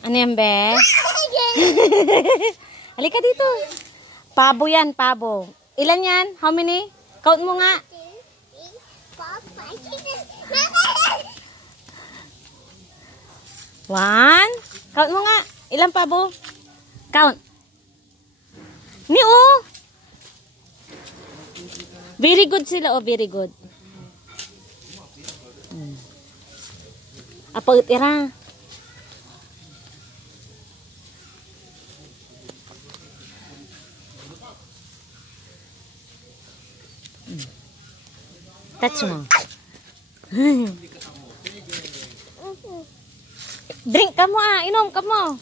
Ano yan, be? Halika dito. Pabo yan, pabo. Ilan yan? How many? Count mo nga. 1. Count mo nga. Ilan pabo? Count. Ni oh. Very good sila, oh, very good. Apa utira? Touch mo. Drink ka mo ah, inom ka mo.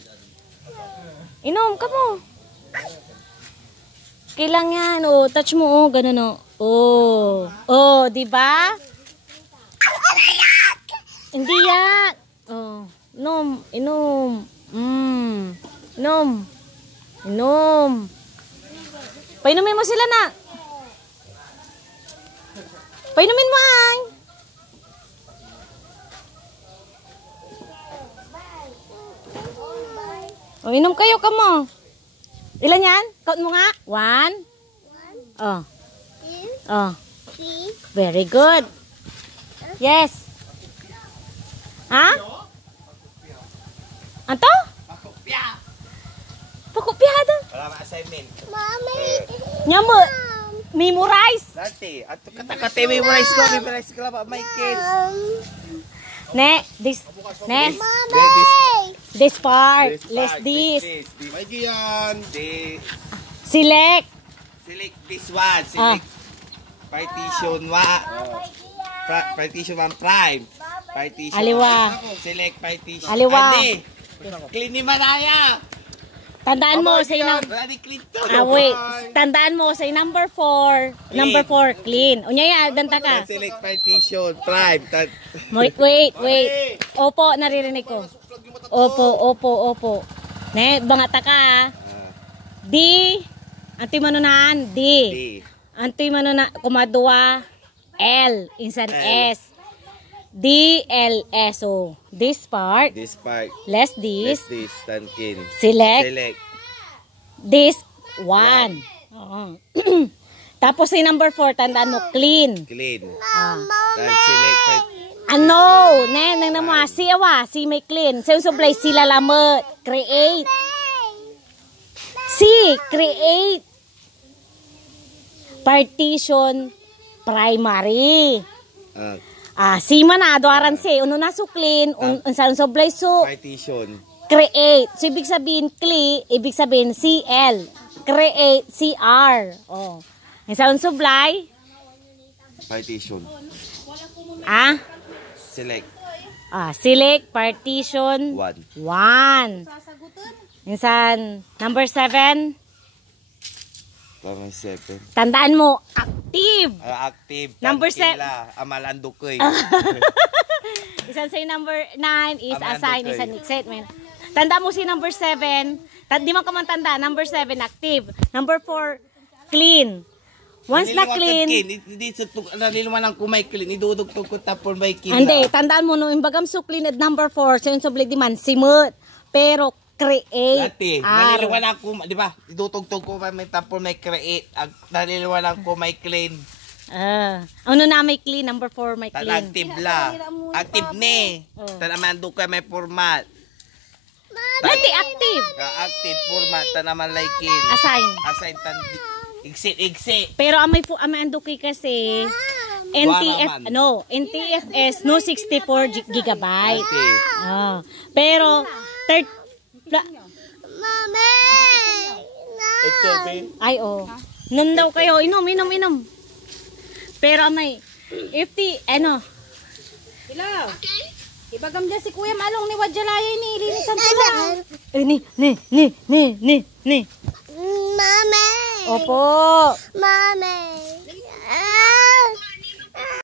Inom ka mo. Kailang yan, oh, touch mo, oh, ganun, oh. Oh, oh, di ba? Hindi yan. Oh, inom, inom. Inom. Inom. Painumin mo sila na. Painumin mo ay. Oh, inom kayo ka mo. Ilan yan? Count mo nga. 1. Oh. Oh. Very good. Yes. Ha? Anto? Pakupyada. Wala ma assignment. Mami. Nyamo. Memorize. Dati, ato kata-kata memorize ko, memorize ko lang ba, Michael. Next. Mami. This part. Less this. Di ba yan? Select. Select this one. Select partition 1. Partition 1 prime. Partition Aliwa. Select partition. Aliwa. Andi. Clean ni Manaya. Tandaan mo sa wait. Tandaan mo sa number 4. Number 4 clean. Unya ya, ganta ka. Select partition prime. Wait. Opo, naririnig ko. Opo. Ne, bangata ka. D. Anti manunahan D. Anti manuna kumadua L insan S. D L S O. This part. Less this. Tankin. Select. This one. Tapos si number 4, tandaan mo clean. Dan select Ano, nang namasi awa, si may clean. Sa sublay sila lamet, create. Create. Partition primary. Si manado aran si uno na su clean, unsa sublay su partition. Create. So ibig sabihin ibig sabihin CL. Create CR. Oh. Unsa sublay? Partition. Select. Select partition 1. Minsan number 7. Tandaan mo, active. Active. Number 7. Amalandukoy. Isan say number 9 is assign, isan excitement. Tandaan mo si number 7. Di man ka man tanda, number 7 active. Number 4 clean. Once na clean, hindi sa naliluman ang kumay clean, idudugtog ko tapon may clean. Hindi, tandaan mo no, imbagam so clean at number 4, so yung subli di man simut. Pero create. Dati, naliluman ako, di ba? Idudugtog ko may tapon may create. Naliluman ako may clean. Ano na may clean? Number 4 may clean. Active la. Active ni. Tanamando ka may format. Dati active. Active format tanaman like Assign Exit. Pero amay anduki kasi NTFS no 64 gigabyte. Pero Mami. Ay nun daw kayo inom. Pero amay Hello. Ibagam dyan si Kuya Malong ni Wadjalaya ni linisan ko lang. Ni. Mami. Opo. Mami.